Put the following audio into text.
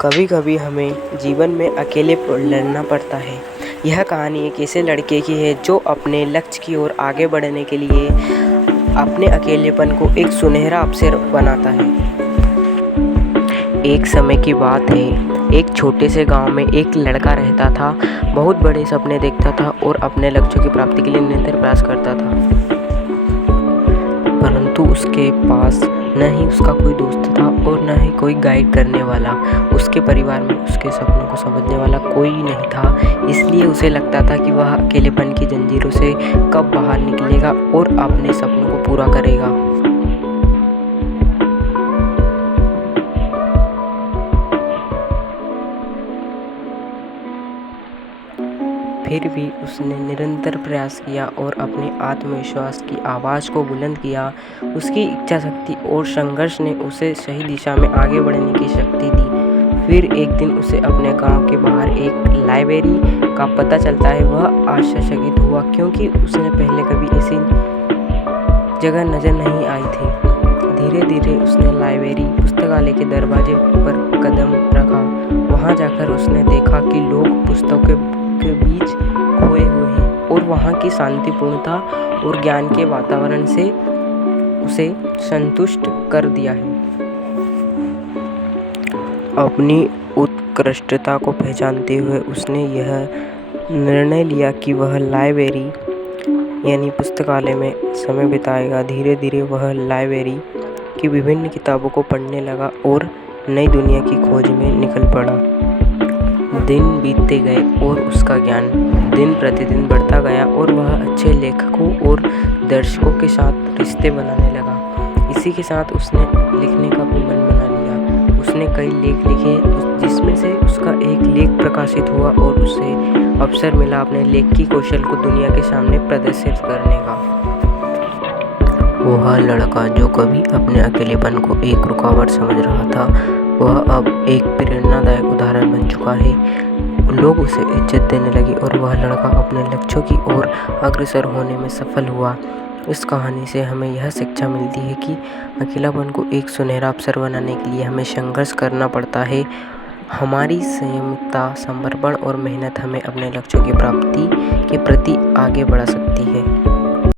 कभी कभी हमें जीवन में अकेले लड़ना पड़ता है। यह कहानी एक ऐसे लड़के की है जो अपने लक्ष्य की ओर आगे बढ़ने के लिए अपने अकेलेपन को एक सुनहरा अवसर बनाता है। एक समय की बात है, एक छोटे से गांव में एक लड़का रहता था। बहुत बड़े सपने देखता था और अपने लक्ष्यों की प्राप्ति के लिए निरंतर प्रयास करता था, परंतु उसके पास न ही उसका कोई दोस्त था और न ही कोई गाइड करने वाला। उसके परिवार में उसके सपनों को समझने वाला कोई नहीं था। इसलिए उसे लगता था कि वह अकेलेपन की जंजीरों से कब बाहर निकलेगा और अपने सपनों को पूरा करेगा। फिर भी उसने निरंतर प्रयास किया और अपने आत्मविश्वास की आवाज़ को बुलंद किया। उसकी इच्छा शक्ति और संघर्ष ने उसे सही दिशा में आगे बढ़ने की शक्ति दी। फिर एक दिन उसे अपने गांव के बाहर एक लाइब्रेरी का पता चलता है। वह आश्चर्यचकित हुआ क्योंकि उसने पहले कभी ऐसी जगह नजर नहीं आई थी। धीरे धीरे उसने लाइब्रेरी पुस्तकालय के दरवाजे पर कदम रखा। वहां जाकर उसने देखा कि लोग पुस्तकों के बीच खोए हुए हैं और वहां की शांतिपूर्णता और ज्ञान के वातावरण से उसे संतुष्ट कर दिया है। अपनी उत्कृष्टता को पहचानते हुए उसने यह निर्णय लिया कि वह लाइब्रेरी यानी पुस्तकालय में समय बिताएगा। धीरे धीरे वह लाइब्रेरी की विभिन्न किताबों को पढ़ने लगा और नई दुनिया की खोज में निकल पड़ा। दिन बीतते गए और उसका ज्ञान दिन प्रतिदिन बढ़ता गया और वह अच्छे लेखकों और दर्शकों के साथ रिश्ते बनाने लगा। इसी के साथ उसने लिखने का भी मन बना लिया। उसने कई लेख लिखे, जिसमें से उसका एक लेख प्रकाशित हुआ और उसे अवसर मिला अपने लेख की कौशल को दुनिया के सामने प्रदर्शित करने का। वह लड़का जो कभी अपने अकेलेपन को एक रुकावट समझ रहा था, वह अब एक प्रेरणादायक उदाहरण बन चुका है। लोग उसे इज्जत देने लगे और वह लड़का अपने लक्ष्यों की ओर अग्रसर होने में सफल हुआ। इस कहानी से हमें यह शिक्षा मिलती है कि अकेलापन को एक सुनहरा अवसर बनाने के लिए हमें संघर्ष करना पड़ता है। हमारी संयमितता, समर्पण और मेहनत हमें अपने लक्ष्यों की प्राप्ति के प्रति आगे बढ़ा सकती है।